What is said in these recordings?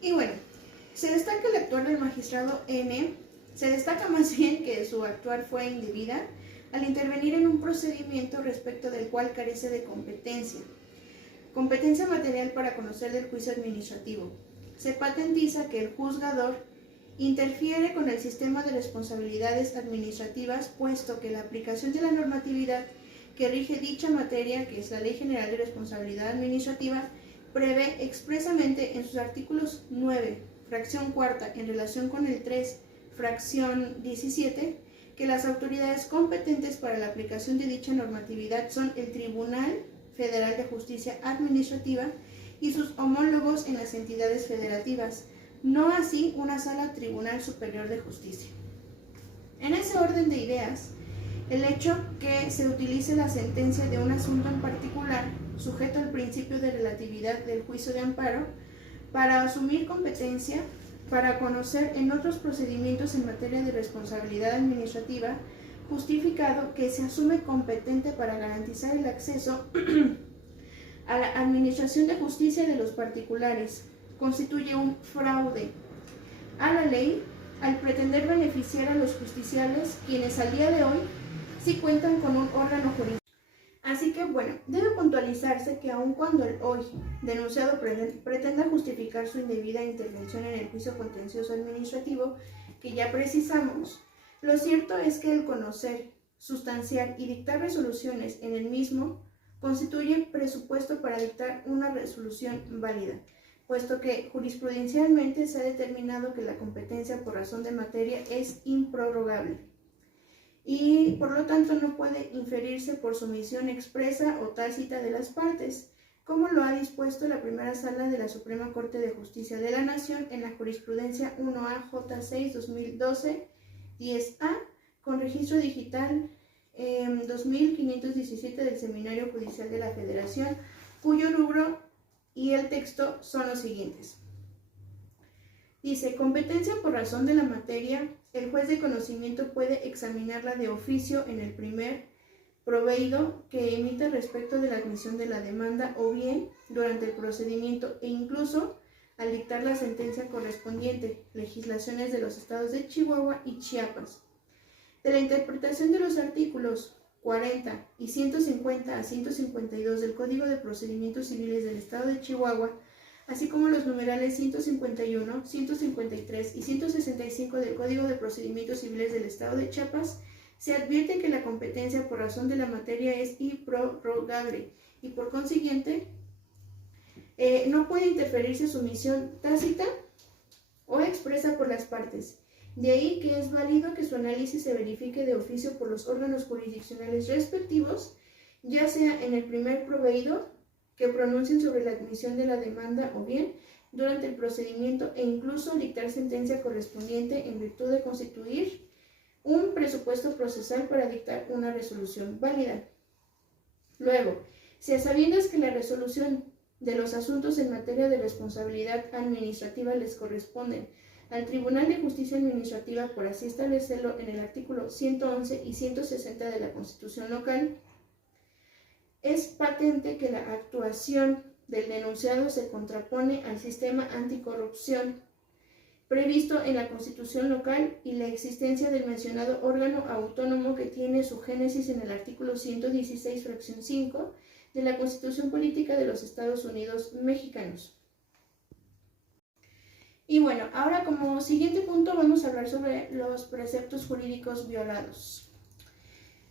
Y bueno, se destaca el actuar del magistrado N. Se destaca más bien que su actuar fue indebida al intervenir en un procedimiento respecto del cual carece de competencia material para conocer del juicio administrativo. Se patentiza que el juzgador interfiere con el sistema de responsabilidades administrativas, puesto que la aplicación de la normatividad que rige dicha materia, que es la Ley General de Responsabilidad Administrativa, prevé expresamente en sus artículos 9, fracción cuarta, en relación con el 3, fracción 17, que las autoridades competentes para la aplicación de dicha normatividad son el Tribunal Federal de Justicia Administrativa y sus homólogos en las entidades federativas, no así una sala Tribunal Superior de Justicia. En ese orden de ideas, el hecho que se utilice la sentencia de un asunto en particular, sujeto al principio de relatividad del juicio de amparo, para asumir competencia, para conocer en otros procedimientos en materia de responsabilidad administrativa, justificado que se asume competente para garantizar el acceso a la administración de justicia de los particulares, constituye un fraude a la ley al pretender beneficiar a los justiciables, quienes al día de hoy sí cuentan con un órgano jurídico. Así que, bueno, debe puntualizarse que aun cuando el hoy denunciado pretenda justificar su indebida intervención en el juicio contencioso administrativo, que ya precisamos, lo cierto es que el conocer, sustanciar y dictar resoluciones en el mismo constituye presupuesto para dictar una resolución válida, puesto que jurisprudencialmente se ha determinado que la competencia por razón de materia es improrrogable y por lo tanto no puede inferirse por sumisión expresa o tácita de las partes, como lo ha dispuesto la primera sala de la Suprema Corte de Justicia de la Nación en la jurisprudencia 1A J6 2012-10A, con registro digital 2517 del Seminario Judicial de la Federación, cuyo rubro y el texto son los siguientes. Dice: competencia por razón de la materia. El juez de conocimiento puede examinarla de oficio en el primer proveído que emite respecto de la admisión de la demanda o bien durante el procedimiento e incluso al dictar la sentencia correspondiente, legislaciones de los estados de Chihuahua y Chiapas. De la interpretación de los artículos 40 y 150 a 152 del Código de Procedimientos Civiles del Estado de Chihuahua, así como los numerales 151, 153 y 165 del Código de Procedimientos Civiles del Estado de Chiapas, se advierte que la competencia por razón de la materia es improrrogable y por consiguiente no puede interferirse sumisión tácita o expresa por las partes. De ahí que es válido que su análisis se verifique de oficio por los órganos jurisdiccionales respectivos, ya sea en el primer proveído que pronuncien sobre la admisión de la demanda o bien durante el procedimiento e incluso dictar sentencia correspondiente en virtud de constituir un presupuesto procesal para dictar una resolución válida. Luego, si a sabiendas que la resolución de los asuntos en materia de responsabilidad administrativa les corresponden al Tribunal de Justicia Administrativa, por así establecerlo en el artículo 111 y 160 de la Constitución local, es patente que la actuación del denunciado se contrapone al sistema anticorrupción previsto en la Constitución local y la existencia del mencionado órgano autónomo que tiene su génesis en el artículo 116, fracción 5 de la Constitución Política de los Estados Unidos Mexicanos. Y bueno, ahora como siguiente punto vamos a hablar sobre los preceptos jurídicos violados.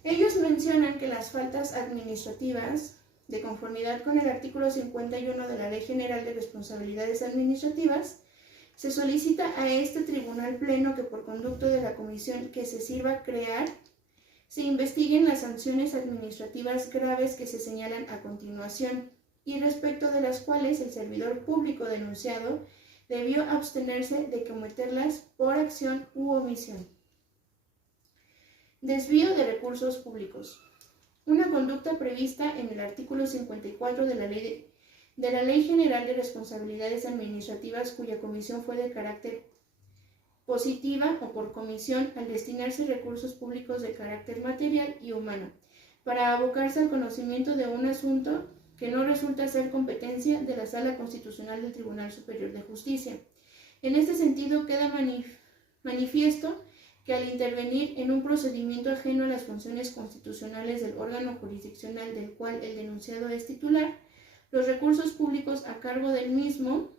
Ellos mencionan que las faltas administrativas, de conformidad con el artículo 51 de la Ley General de Responsabilidades Administrativas, se solicita a este tribunal pleno que por conducto de la comisión que se sirva crear, se investiguen las sanciones administrativas graves que se señalan a continuación y respecto de las cuales el servidor público denunciado debió abstenerse de cometerlas por acción u omisión. Desvío de recursos públicos. Una conducta prevista en el artículo 54 de la Ley General de Responsabilidades Administrativas cuya comisión fue de carácter positiva o por comisión al destinarse recursos públicos de carácter material y humano para abocarse al conocimiento de un asunto que no resulta ser competencia de la Sala Constitucional del Tribunal Superior de Justicia, En este sentido, queda manifiesto que al intervenir en un procedimiento ajeno a las funciones constitucionales del órgano jurisdiccional del cual el denunciado es titular, los recursos públicos a cargo del mismo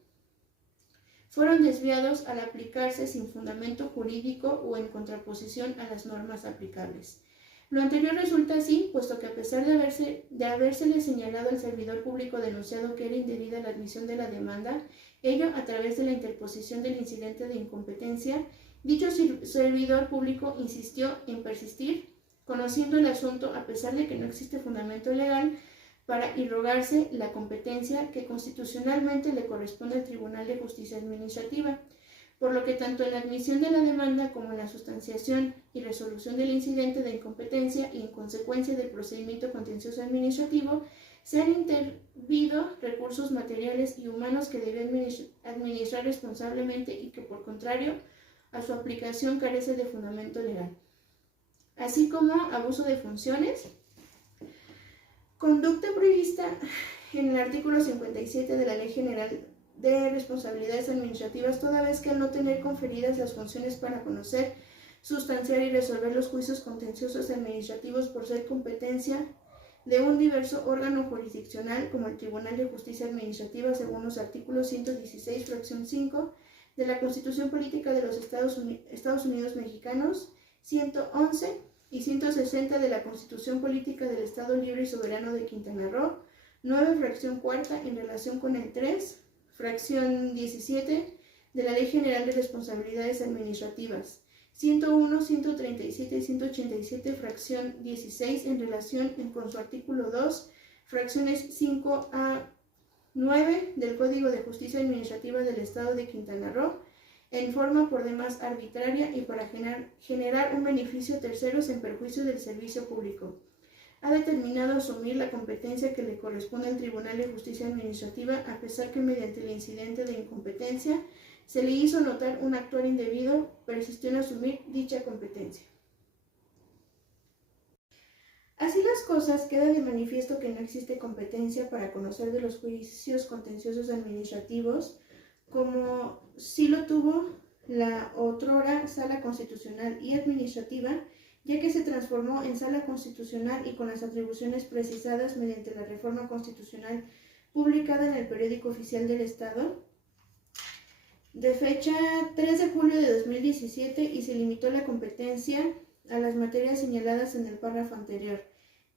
fueron desviados al aplicarse sin fundamento jurídico o en contraposición a las normas aplicables. Lo anterior resulta así, puesto que a pesar de habérsele señalado al servidor público denunciado que era indebida la admisión de la demanda, ello a través de la interposición del incidente de incompetencia, dicho servidor público insistió en persistir, conociendo el asunto a pesar de que no existe fundamento legal para irrogarse la competencia que constitucionalmente le corresponde al Tribunal de Justicia Administrativa, por lo que tanto en la admisión de la demanda como en la sustanciación y resolución del incidente de incompetencia y en consecuencia del procedimiento contencioso administrativo, se han intervido recursos materiales y humanos que debe administrar responsablemente y que, por contrario, a su aplicación carece de fundamento legal, así como abuso de funciones, conducta prevista en el artículo 57 de la Ley General de Responsabilidades Administrativas, toda vez que al no tener conferidas las funciones para conocer, sustanciar y resolver los juicios contenciosos administrativos por ser competencia de un diverso órgano jurisdiccional como el Tribunal de Justicia Administrativa, según los artículos 116, fracción 5, de la Constitución Política de los Estados Unidos Mexicanos, 111 y 160 de la Constitución Política del Estado Libre y Soberano de Quintana Roo, 9, fracción cuarta, en relación con el 3, fracción 17 de la Ley General de Responsabilidades Administrativas, 101, 137 y 187, fracción 16, en relación con su artículo 2, fracciones 5 a 9 del Código de Justicia Administrativa del Estado de Quintana Roo, en forma por demás arbitraria y para generar un beneficio a terceros en perjuicio del servicio público. Ha determinado asumir la competencia que le corresponde al Tribunal de Justicia Administrativa, a pesar que mediante el incidente de incompetencia se le hizo notar un actuar indebido, persistió en asumir dicha competencia. Así las cosas, queda de manifiesto que no existe competencia para conocer de los juicios contenciosos administrativos, como sí lo tuvo la otrora Sala Constitucional y Administrativa, ya que se transformó en Sala Constitucional y con las atribuciones precisadas mediante la reforma constitucional publicada en el Periódico Oficial del Estado, de fecha 3 de julio de 2017, y se limitó la competencia a las materias señaladas en el párrafo anterior.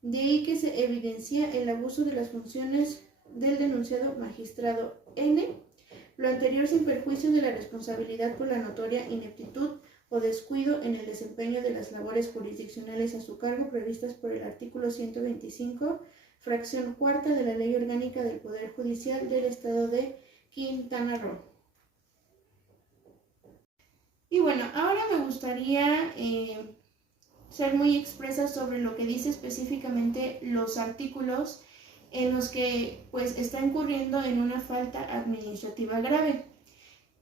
De ahí que se evidencia el abuso de las funciones del denunciado magistrado N, lo anterior sin perjuicio de la responsabilidad por la notoria ineptitud o descuido en el desempeño de las labores jurisdiccionales a su cargo previstas por el artículo 125, fracción cuarta de la Ley Orgánica del Poder Judicial del Estado de Quintana Roo. Y bueno, ahora me gustaría ser muy expresa sobre lo que dice específicamente los artículos en los que pues está incurriendo en una falta administrativa grave.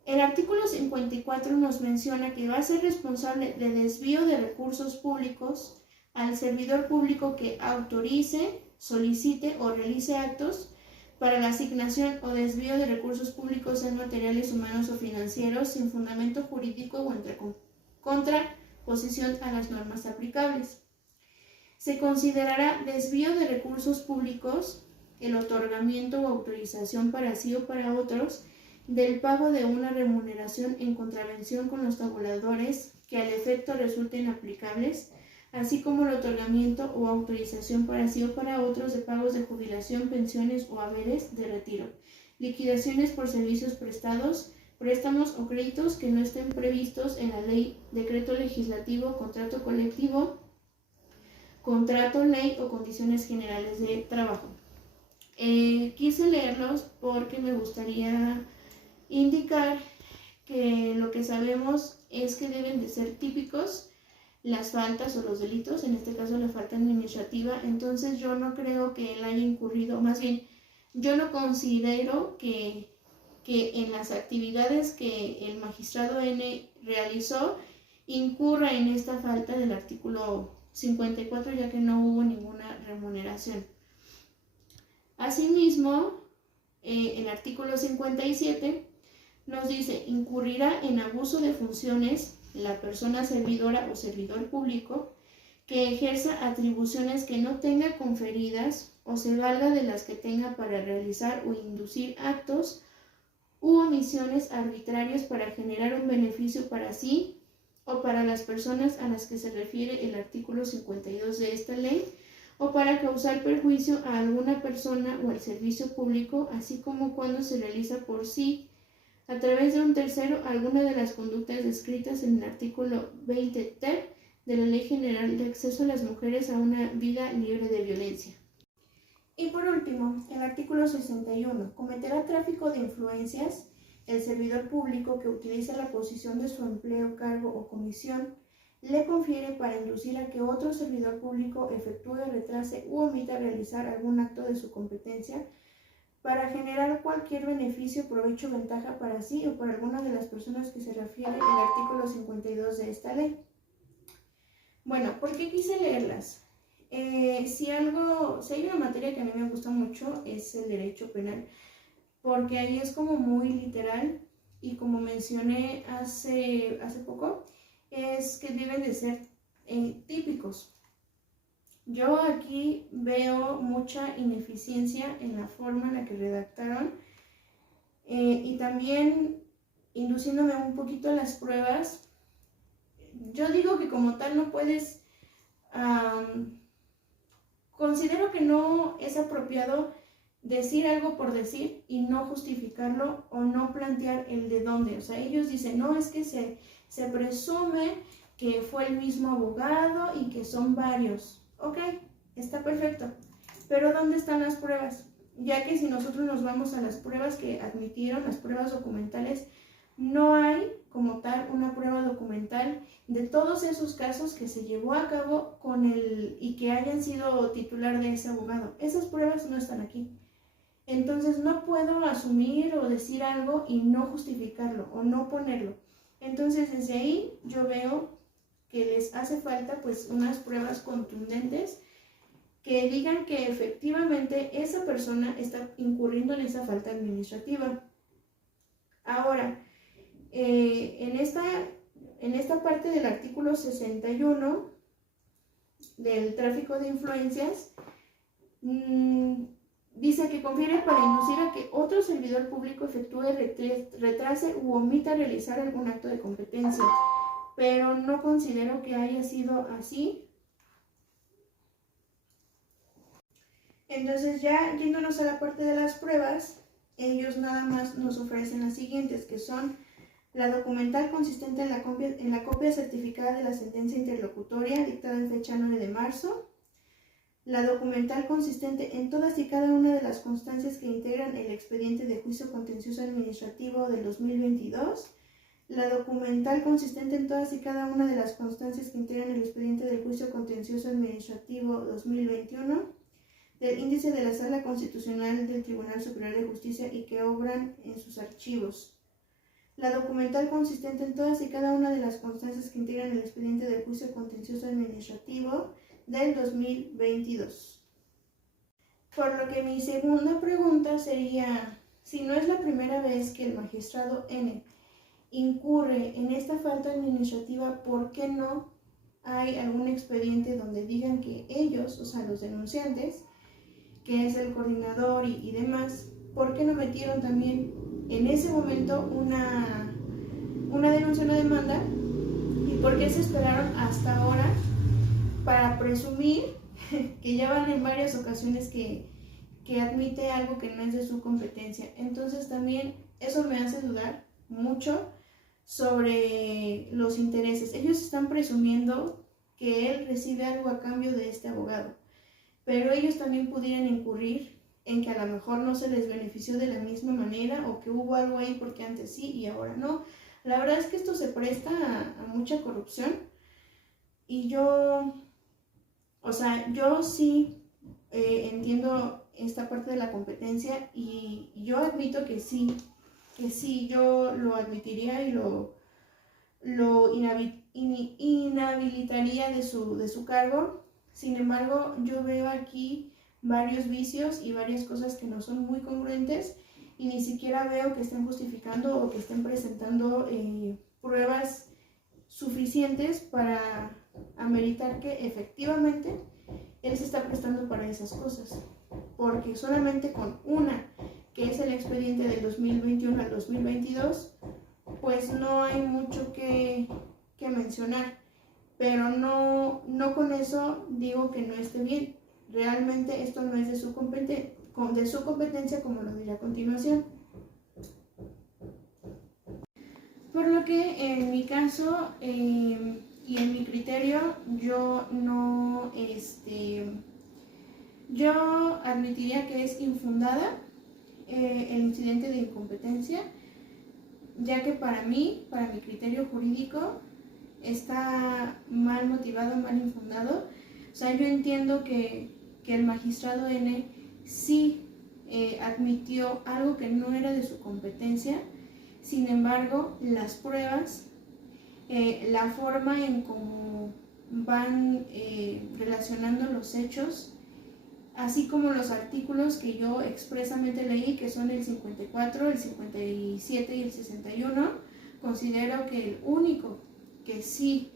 El artículo 54 nos menciona que va a ser responsable de desvío de recursos públicos al servidor público que autorice, solicite o realice actos para la asignación o desvío de recursos públicos en materiales humanos o financieros sin fundamento jurídico o entre contraposición a las normas aplicables. Se considerará desvío de recursos públicos el otorgamiento o autorización para sí o para otros del pago de una remuneración en contravención con los tabuladores que al efecto resulten aplicables, así como el otorgamiento o autorización para sí o para otros de pagos de jubilación, pensiones o haberes de retiro, liquidaciones por servicios prestados, préstamos o créditos que no estén previstos en la ley, decreto legislativo, contrato colectivo, contrato, ley o condiciones generales de trabajo. Quise leerlos porque me gustaría indicar que lo que sabemos es que deben de ser típicos las faltas o los delitos, en este caso la falta administrativa. Entonces yo no creo que él haya incurrido, más bien yo no considero que en las actividades que el magistrado N realizó incurra en esta falta del artículo 54, ya que no hubo ninguna remuneración. Asimismo, el artículo 57 nos dice, incurrirá en abuso de funciones la persona servidora o servidor público que ejerza atribuciones que no tenga conferidas o se valga de las que tenga para realizar o inducir actos u omisiones arbitrarios para generar un beneficio para sí o para las personas a las que se refiere el artículo 52 de esta ley, o para causar perjuicio a alguna persona o al servicio público, así como cuando se realiza por sí, a través de un tercero, alguna de las conductas descritas en el artículo 20 ter de la Ley General de Acceso a las Mujeres a una vida libre de violencia. Y por último, el artículo 61. Cometerá tráfico de influencias el servidor público que utiliza la posición de su empleo, cargo o comisión le confiere para inducir a que otro servidor público efectúe, retrase u omita realizar algún acto de su competencia para generar cualquier beneficio, provecho o ventaja para sí o para alguna de las personas que se refiere el artículo 52 de esta ley. Bueno, ¿por qué quise leerlas? Si hay una materia que a mí me gusta mucho es el derecho penal, porque ahí es como muy literal y como mencioné hace poco, es que deben de ser típicos. Yo aquí veo mucha ineficiencia en la forma en la que redactaron y también induciéndome un poquito a las pruebas. Yo digo que como tal no puedes, considero que no es apropiado decir algo por decir y no justificarlo o no plantear el de dónde. O sea, ellos dicen, no, es que se presume que fue el mismo abogado y que son varios. Ok, está perfecto. Pero ¿dónde están las pruebas? Ya que si nosotros nos vamos a las pruebas que admitieron, las pruebas documentales, no hay como tal una prueba documental de todos esos casos que se llevó a cabo y que hayan sido titular de ese abogado. Esas pruebas no están aquí. Entonces no puedo asumir o decir algo y no justificarlo o no ponerlo. Entonces desde ahí yo veo que les hace falta pues unas pruebas contundentes que digan que efectivamente esa persona está incurriendo en esa falta administrativa. Ahora, en esta parte del artículo 61 del tráfico de influencias, dice que confiere para inducir a que otro servidor público efectúe, retrase u omita realizar algún acto de competencia, pero no considero que haya sido así. Entonces ya yéndonos a la parte de las pruebas, ellos nada más nos ofrecen las siguientes, que son la documental consistente en la copia certificada de la sentencia interlocutoria dictada en fecha 9 de marzo, la documental consistente en todas y cada una de las constancias que integran el expediente de juicio contencioso administrativo del 2022, la documental consistente en todas y cada una de las constancias que integran el expediente del juicio contencioso administrativo 2021, del índice de la Sala Constitucional del Tribunal Superior de Justicia y que obran en sus archivos. La documental consistente en todas y cada una de las constancias que integran el expediente del juicio contencioso administrativo del 2022. Por lo que mi segunda pregunta sería, si no es la primera vez que el magistrado N incurre en esta falta administrativa, ¿por qué no hay algún expediente donde digan que ellos, o sea, los denunciantes, que es el coordinador y demás, ¿por qué no metieron también en ese momento una denuncia, una demanda? ¿Y por qué se esperaron hasta ahora para presumir que ya van en varias ocasiones que admite algo que no es de su competencia? Entonces también eso me hace dudar mucho sobre los intereses. Ellos están presumiendo que él recibe algo a cambio de este abogado, pero ellos también pudieran incurrir en que a lo mejor no se les benefició de la misma manera o que hubo algo ahí porque antes sí y ahora no. La verdad es que esto se presta a mucha corrupción y yo sí entiendo esta parte de la competencia y yo admito que sí yo lo admitiría y lo inhabilitaría de su cargo. Sin embargo, yo veo aquí varios vicios y varias cosas que no son muy congruentes y ni siquiera veo que estén justificando o que estén presentando pruebas suficientes para ameritar que efectivamente él se está prestando para esas cosas, porque solamente con una, que es el expediente del 2021 al 2022, pues no hay mucho que mencionar, pero no con eso digo que no esté bien. Realmente esto no es de su competencia, como lo diré a continuación. Por lo que en mi caso y en mi criterio, yo admitiría que es infundada el incidente de incompetencia, ya que para mi criterio jurídico, está mal motivado, mal infundado. O sea, yo entiendo que el magistrado N sí admitió algo que no era de su competencia. Sin embargo, las pruebas, la forma en cómo van relacionando los hechos, así como los artículos que yo expresamente leí, que son el 54, el 57 y el 61, considero que el único que sí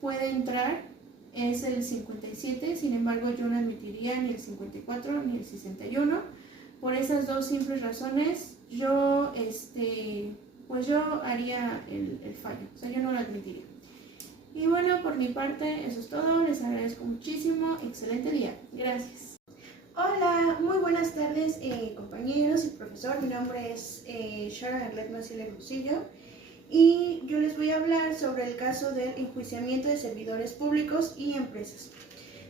puede entrar es el 57, sin embargo yo no admitiría ni el 54 ni el 61. Por esas dos simples razones, yo haría el fallo, o sea, yo no lo admitiría. Y bueno, por mi parte, eso es todo. Les agradezco muchísimo. Excelente día. Gracias. Hola, muy buenas tardes, compañeros y profesor. Mi nombre es Sharon Arlet Maciel Hermosillo y yo les voy a hablar sobre el caso del enjuiciamiento de servidores públicos y empresas.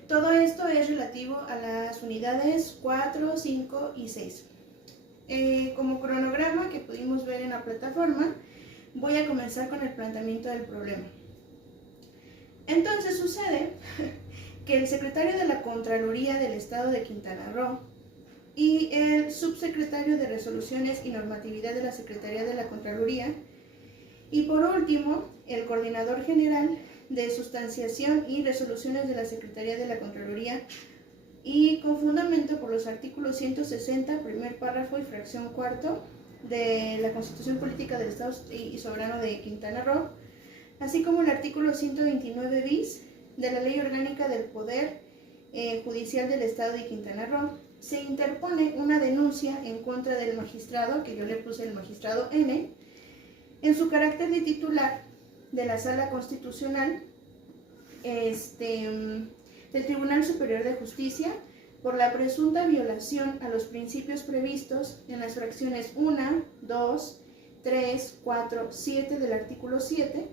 Todo esto es relativo a las unidades 4, 5 y 6. Como cronograma que pudimos ver en la plataforma, voy a comenzar con el planteamiento del problema. Entonces sucede que el secretario de la Contraloría del Estado de Quintana Roo y el subsecretario de Resoluciones y Normatividad de la Secretaría de la Contraloría y por último el coordinador general de Sustanciación y Resoluciones de la Secretaría de la Contraloría y con fundamento por los artículos 160, primer párrafo y fracción cuarto de la Constitución Política del Estado y Soberano de Quintana Roo, así como el artículo 129 bis de la Ley Orgánica del Poder Judicial del Estado de Quintana Roo, se interpone una denuncia en contra del magistrado, que yo le puse el magistrado N, en su carácter de titular de la Sala Constitucional del Tribunal Superior de Justicia por la presunta violación a los principios previstos en las fracciones 1, 2, 3, 4, 7 del artículo 7,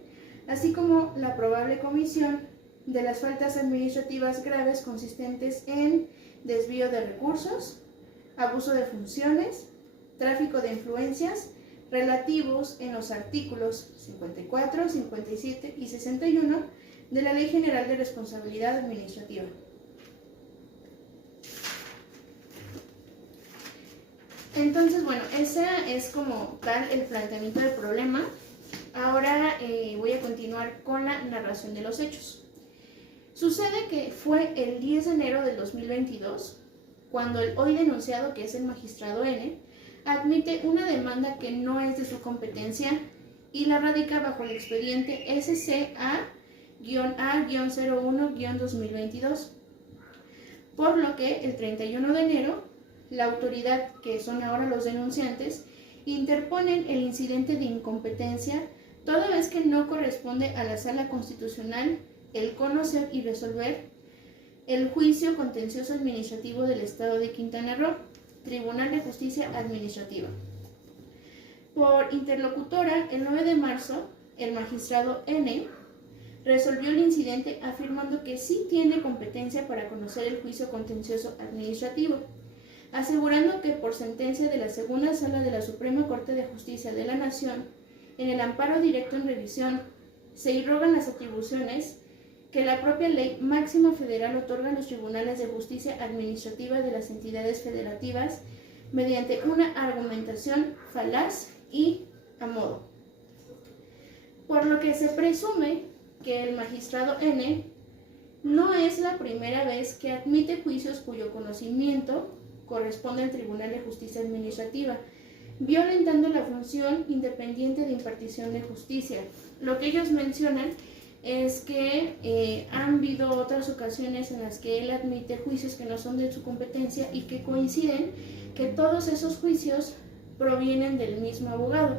así como la probable comisión de las faltas administrativas graves consistentes en desvío de recursos, abuso de funciones, tráfico de influencias, relativos en los artículos 54, 57 y 61 de la Ley General de Responsabilidad Administrativa. Entonces, bueno, ese es como tal el planteamiento del problema. Ahora voy a continuar con la narración de los hechos. Sucede que fue el 10 de enero del 2022 cuando el hoy denunciado, que es el magistrado N, admite una demanda que no es de su competencia y la radica bajo el expediente SCA-A-01-2022, por lo que el 31 de enero la autoridad, que son ahora los denunciantes, interponen el incidente de incompetencia toda vez que no corresponde a la Sala Constitucional el conocer y resolver el juicio contencioso administrativo del Estado de Quintana Roo, Tribunal de Justicia Administrativa. Por interlocutora, el 9 de marzo, el magistrado N resolvió el incidente afirmando que sí tiene competencia para conocer el juicio contencioso administrativo, asegurando que por sentencia de la Segunda Sala de la Suprema Corte de Justicia de la Nación, en el amparo directo en revisión, se irrogan las atribuciones que la propia Ley Máxima Federal otorga a los tribunales de justicia administrativa de las entidades federativas mediante una argumentación falaz y a modo. Por lo que se presume que el magistrado N no es la primera vez que admite juicios cuyo conocimiento corresponde al Tribunal de Justicia Administrativa, violentando la función independiente de impartición de justicia. Lo que ellos mencionan es que han habido otras ocasiones en las que él admite juicios que no son de su competencia y que coinciden que todos esos juicios provienen del mismo abogado.